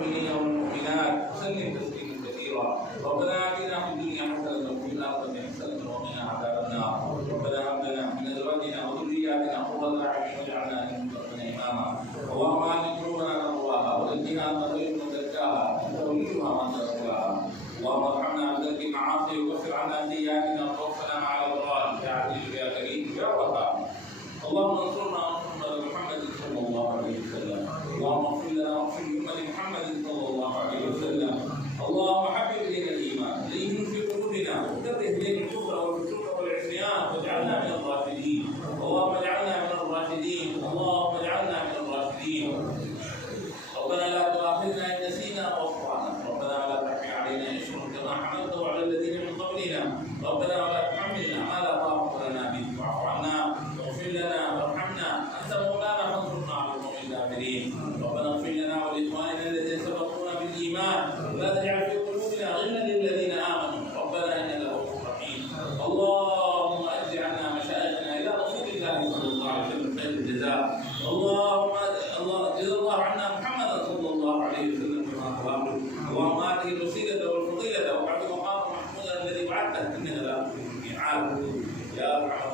المؤمنين والمؤمنات وسلم تسليما كثيرا. ربنا آتنا في الدنيا حسنة وفي الآخرة حسنة وقنا عذاب النار. ربنا هب لنا من أزواجنا وذرياتنا قرة أعين واجعلنا للمتقين إماما. اللهم آت قلوبنا تقواها وزكها أنت خير من زكاها أنت وليها وأنت مولاها. اللهم ارحمنا بذنب المعاصي وكفر عنا سيئاتنا وتوفنا مع الأبرار يا عزيز يا كريم يا وهاب. اللهم انصرنا وانصر محمد صلى الله عليه وسلم. اللهم اغفر لنا واغفر لأمة محمد صلى الله عليه وسلم. اللهم حبب إلينا الإيمان زينه في قلوبنا وكره إلينا الكفر والفسوق والعصيان واجعلنا من الراشدين. اللهم اجعلنا من الراشدين. اللهم اجعلنا من الراشدين. ربنا لا تؤاخذنا إن نسينا أو أخطأنا. ربنا لا تحمل علينا إصرا كما حملته على الذين من قبلنا. ربنا ولا تحملنا ما لا طاقة لنا به. واعف عنا واغفر لنا وارحمنا أنت مولانا فانصرنا على القوم الكافرين. ربنا اغفر لنا ولإخواننا الذين سبقونا بالإيمان ولا تجعل في قلوبنا غلا للذين آمنوا ربنا إنك رؤوف رحيم. اللهم أجز عنا مشايخنا إلى رسول الله صلى الله عليه وسلم خير الجزاء. اللهم جزا الله عنا محمدا صلى الله عليه وسلم كما قال. اللهم آته الوسيلة والفضيلة وابعثه مقاما محمودا الذي وعدته إنك لا تخلف الميعاد يا أرحم